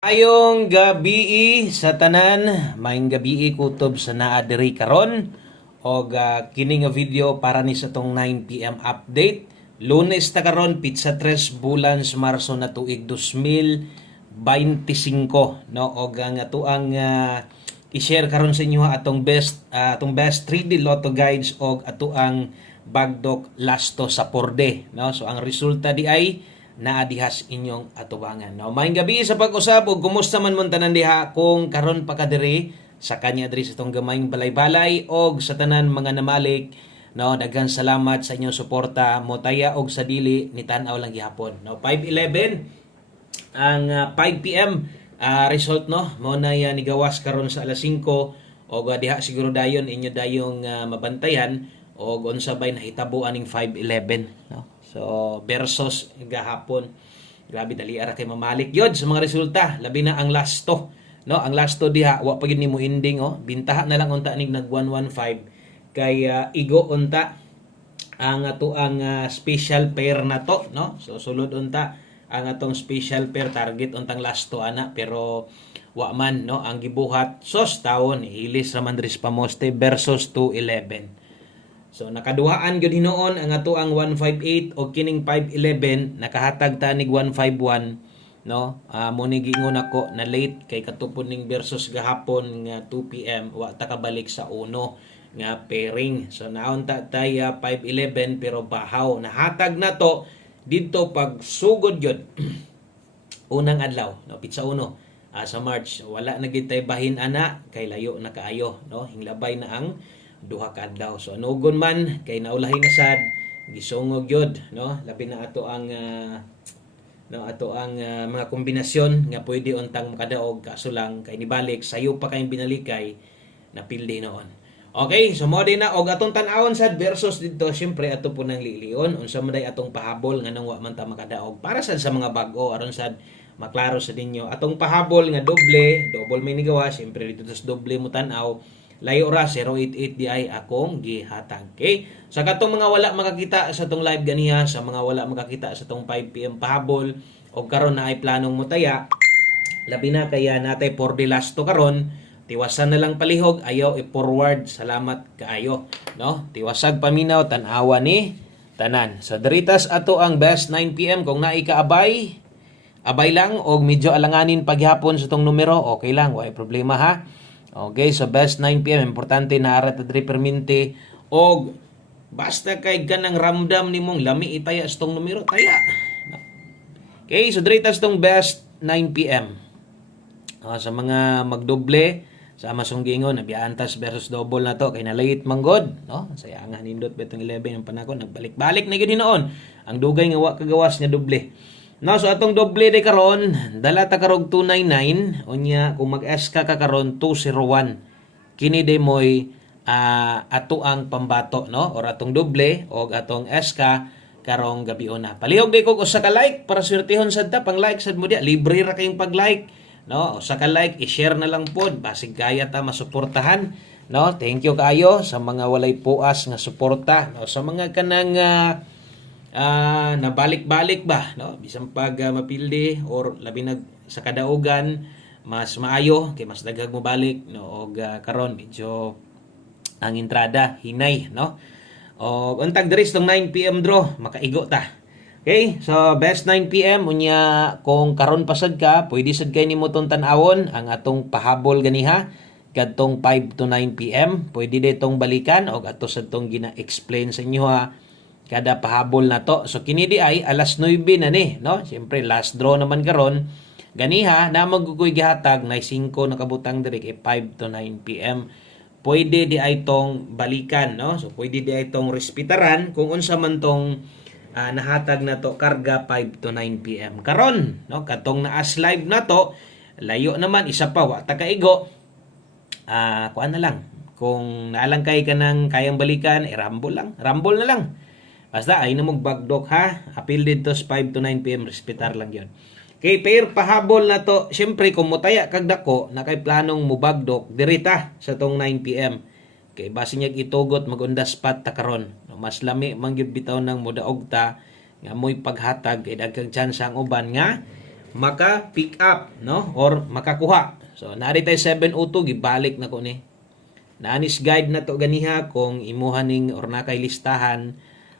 Ayong gabi sa tanan, maayong gabi kutob sa naa diri karon og kini nga video para ni sa tong 9 PM update. Lunes ta karon pitsa 3 bulan sa Marso na tuig 2025 no og ang atuang i-share karon sa inyo atong best 3D Lotto guides og atuang bagdok lasto sa porde no. So ang resulta di ay naadihas inyong atubangan. No, maayong gabi sa pag-usap ug kumusta man mon tanan diha kung karon pa ka diri sa kanya diri sa tong gamayng balay-balay og sa tanan mga namalik. No, daghan salamat sa inyong suporta motaya og sa dili ni tan-aw lang gihapon. No, 5:11 ang 5 PM result no mo na yan nigawas karon sa alas 5 og diha siguro dayon inyo dayong mabantayan og unsa bay nahitabo aning 5:11 no. So versus gahapon. Grabe dali ara kay mamalik yod sa mga resulta. Labi na ang lasto. No, ang lasto diha wa pa gid nimo ending oh. Bintaha na lang unta nig nag 115 kay igo unta ang ato ang special pair na to no. So sulod unta ang atong special pair target untang lasto ana pero wa man no ang gibuhat sos taon ilis raman diri sa pamoste versus 211. So nakaduhaan gyud hinuon ang ato ang 158 o kining 511 nakahatag ta nig 151 no. Mo ni gingon ako na late kay katupon ning versus gahapon nga 2 PM wa ta kabalik sa uno nga pairing. So naon ta tay 511 pero bahaw nahatag na to didto pag sugod gyud unang adlaw no pitsa uno sa March wala na gid tay bahin ana kay layo na kaayo no hinglabay na ang duha ka adlaw. So anugon man kay naulahi na sad gisungog gyud no labi na ato ang mga kombinasyon nga pwede untang makadaog kaso lang kay nibalik sayo pa kay binalikay napildi noon. Okay, so mo din na og atong tan-awon sad versus dito syempre ato po nang lilion unsa man day atong pahabol nga nang wa man ta makadaog para sad sa mga bag-o aron sad maklaro sa ninyo atong pahabol nga double may nigawa syempre dito sa doble mo tan-aw layo ra 088 di ay akong gihatag. Okay? Sa katong mga wala makakita sa tong live ganiha, sa mga wala makakita sa tong 5 PM pahabol o karon na ay planong mutaya, labi na kaya natay for the last to karon, tiwasan na lang palihog, ayaw i-forward. Salamat kaayo, no? Tiwasag paminaw tan-awa ni tanan. So deritas ato ang best 9 PM kung naay kaabay, abay lang og medyo alanganin paghapon sa tong numero, okay lang, way problema ha. Okay, so best 9 PM importante na ara ta diri perminti og basta kay kanang ramdam nimong lami itaya sa tong numero taya. Okay, so diri ta tong best 9 PM. Sa mga magdoble sa Amazon gingon nabiantas versus double na to kay na late manggod no sayangan nindot betong 11 ang panahon nagbalik-balik na gyud hinoon ang dugay nga wa kagawas nga doble. No, so atong doble de karon, dala ta karog 299, unya kung mag-SK ka karon 201. Kini de moy ato ang pambato no or atong doble og atong SK karong gabi una. Palihog de kog usa ka like para swertehon sad ta pang like sad mo dia, libre ra kayong pag-like. No, usa ka like i-share na lang pod basig kaya ta masuportahan. No, thank you kayo sa mga walay puas nga suporta no sa mga kanang nabalik-balik ba no bisan pag mapildi or labi nag sa kadaugan mas maayo kay mas daghang mo balik no og karon medyo ang entrada hinay no og untag diri tong 9 PM draw makaigo ta. Okay, so best 9 PM unya kung karon pasad ka pwede sad kay nimo tong tan-awon ang atong pahabol ganiha kadtong 5 to 9 PM pwede ditong balikan og ato sad tong gina-explain sa inyo ha kada pahabol na to. So kini di ay alas 9 na ni, no? Siyempre last draw naman karon. Ganiha na magkukuy gihatag na 5 nakabutang diri kay 5 to 9 PM. Pwede di ay tong balikan, no? So pwede di ay tong respetaran kung unsa man tong nahatag na to karga 5 to 9 PM. Karon, no? Katong naas live na to, layo naman isa pa wa ta kaigo. Kuan na lang. Kung naalang kay kanang kayang balikan, rumble lang. Rumble na lang. Basta ay na magbagdok ha. Appeal dito sa 5 to 9 PM. Respetar lang yon. Kay pair pahabol na to. Siyempre kung mutaya kag dako na kay planong mubagdok dirita sa tong 9 PM. Kay base niya itugot magunda spot ta karon. Mas lami man gyud bitaw nang mudaog ta nga moy paghatag kay daghang chance ang uban nga maka-pick up, no? Or makakuha. So, naari tayo 702, gibalik na ko ni. Naanis guide na to ganiha kung imuha ning or nakay listahan,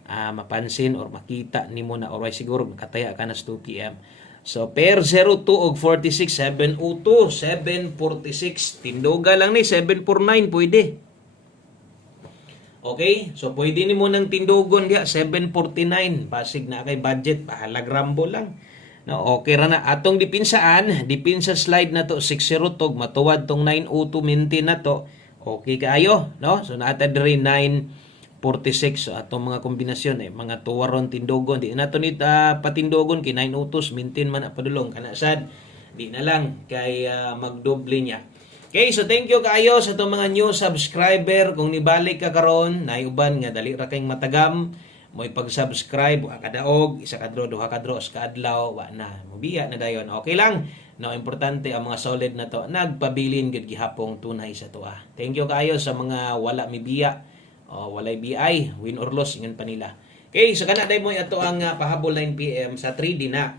mapansin or makita nimo na or siguro makataya ka na sa 2 p.m. So, pair 02 og 46, 702, 746. Tinduga lang ni, 749, pwede. Okay? So, pwede ni mo ng tindugon diya, 749. Basig na kay budget, bahalag rambo lang. No, okay ra na. Atong dipinsaan, dipinsa slide na to, 602, matuwad tong 902 minti na to. Okay kaayo, no? So, naata diri 946. So, atong mga kombinasyon, mga tuwaron tindugon. Di na to ni patindugon, kay 902, mintin man na padulong. Kanasad, di na lang, kay magdoble niya. Okay, so thank you kaayo sa itong mga new subscriber. Kung nibalik ka karon, naiuban nga dali ra kayong matagam, mo ipag-subscribe, wa kadaog, isa kadro, duha kadro, sa kadlaw, wa na, mubiya na dayon. Okay lang. No, importante ang mga solid na to. Nagpabilin gid gihapong tunay sa tuwa. Thank you kaayo sa mga wala mibiya, walay BI, win or loss ingon pa nila. Okay, so kana day mo ato ang pahabol 9 PM sa 3D na.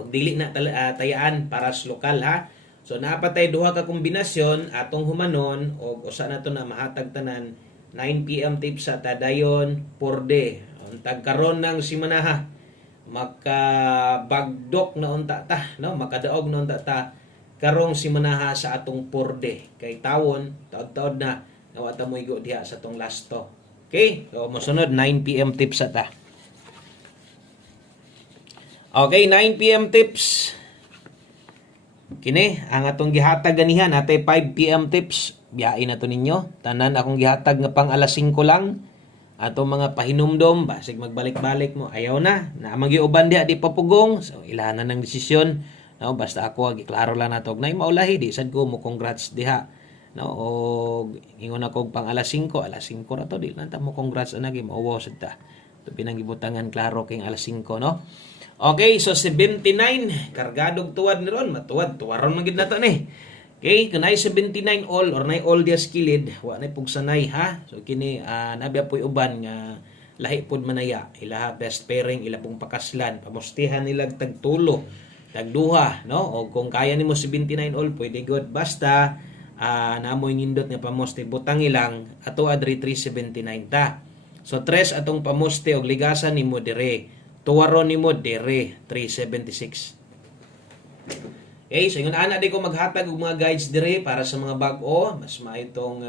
Ug dili na tayaan para sa lokal ha. So napatay duha ka kombinasyon atong humanon og usa na to na mahatag tanan 9 PM tips sa tadayon per day. Untag karon ng simanaha makabagdok na unta ta, no? Makadaog na unta ta karong simanaha sa atong per day. Kay tawon taod-taod na nawata mo igo diha sa tong lasto. Okay? So mosunod 9 PM tips sa ta. Okay, 9 PM tips. Kini ang atong gihatag ganihan natay 5 PM tips. Biyain na to ninyo. Tanan akong gihatag nga pang alas 5 lang. Atong mga pahinumdom, basig magbalik-balik mo. Ayaw na. Naamang giuban diha di papugong. So ilahan na ng desisyon. No, basta ako giklaro lang nato. Nay maulahi di sad ko mo congrats diha. No, og ingon ako pang alas 5 ra to di lang ta mo congrats anagi mauwaw sad ta. To pinanggibutangan klaro king alas 5 no. Okay, so 79 kargadog tuwad ni ron, matuwad tuwaron man gid nato ni. Okay, kunay 79 all or nay all dia skilled, wa nay pugsanay ha. So kini nabiya poy uban nga lahi pod manaya, ila best pairing, ila pong pakaslan, pamustihan nila tagtulo, tagduha, no? O kung kaya nimo 79 all, pwede good. Basta naamoy nindot nga pamusti butang ilang ato adri 379 ta. So tres atong pamusti og ligasan nimo dire. Tuwaron ni mo dire 376. Okay, so yun ana di ko maghatag og mga guides dire para sa mga bag-o, mas maitong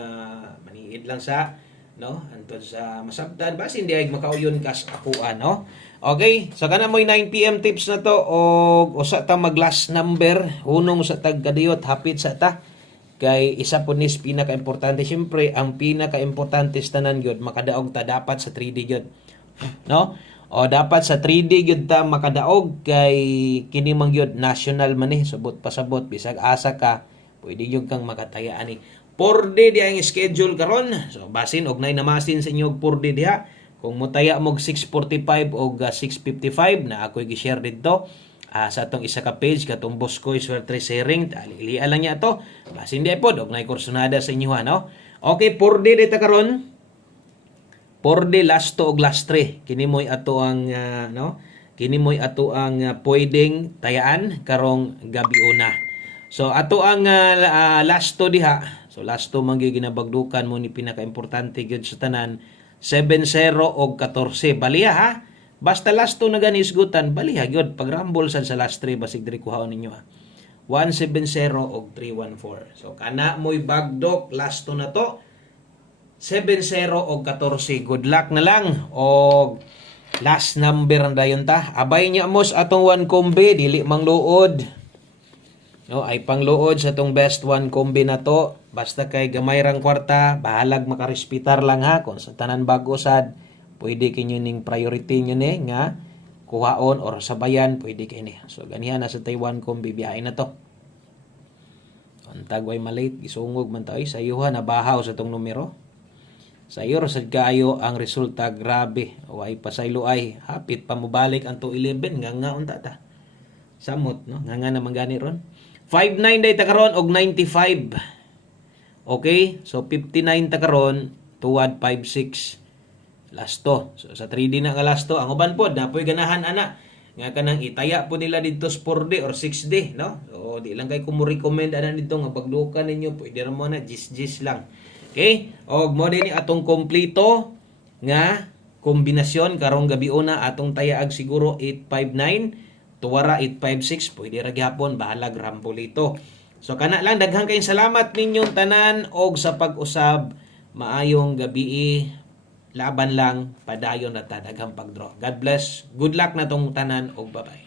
maniid lang sa no antud sa masabtan basi hindi ay makauyon kas akuan no. Okay, so kana moy 9 PM tips na to og usa ta mag last number hunong sa tagkadiyot hapit sa ta kay isa po nis pinaka-importante syempre ang pinaka-importante tanan gyud makadaog ta dapat sa 3D gyud no. O dapat sa 3D gyud ta makadaog kay kini man gyud national man ni subot pasabot bisag asa ka pwede gyud kang makataya ani. 4 day di ang schedule karon. So basin og nay namasin sa inyo og 4 day diha. Kung motaya mo og 6:45 og 6:55 na ako'y gi-share didto sa atong isa ka page katong boss ko Swerte Sharing ali-alian lang niya to. Basin di pod og nay kursonada sa inyo ha no. Okay, 4 day dita karon. Porde last 2 og last 3 kini moy ato ang no kini moy ato ang pwedeng tayaan karong gabi una. So ato ang last 2 diha. So last 2 man gyud ginabagdukan mo ni pinaka-importante gyud sa tanan 7-0 og 14 baliha ha. Basta last 2 na gani isgutan baliha gyud pag rumble sa last 3 basig diri kuhaon ninyo ha. 1-7-0 og 3-1-4. So kana moy bagdok last 2 na to. 7-0 o 14. Good luck na lang. O last number ang dayon ta. Abay niya mos atong 1 kombi. Dili mang luod. No, ay pangluod sa atong best 1 kombi na to. Basta kay gamay rang kwarta. Bahalag makarespitar lang ha. Kung sa tanan bago sad. Pwede kinyo ning priority nyo ni. Nga kuhaon or sabayan. Pwede kinyo. So ganihan na sa Taiwan kombi. Biyain na to. Antag way malate. Isungog man tayo. Sayuhan na bahaw sa tong numero. Sa iyo rasad kaayo ang resulta grabe o ay pasaylo ay hapit pa mo balik ang 211 nga unta ta samot no nga naman gani ron 59 day ta karon og 95. Okay, so 59 ta karon tuwad 56 lasto. So sa 3D na nga lasto ang uban pod napoy ganahan ana nga kanang itaya po nila dito sa 4D or 6D, no? So di lang kay ko mo recommend ana dito nga pagdukan ninyo, pwede ra mo na gis lang. Okay? Og mo din atong kompleto nga kombinasyon karong gabi una atong tayaag siguro 859 tuwara 856 pwede ra gyapon bahalag rambolito. So kana lang daghang kayong salamat ninyong tanan og sa pag-usab maayong gabi. Laban lang padayon na daghang pagdraw. God bless. Good luck na tong tanan og bye-bye.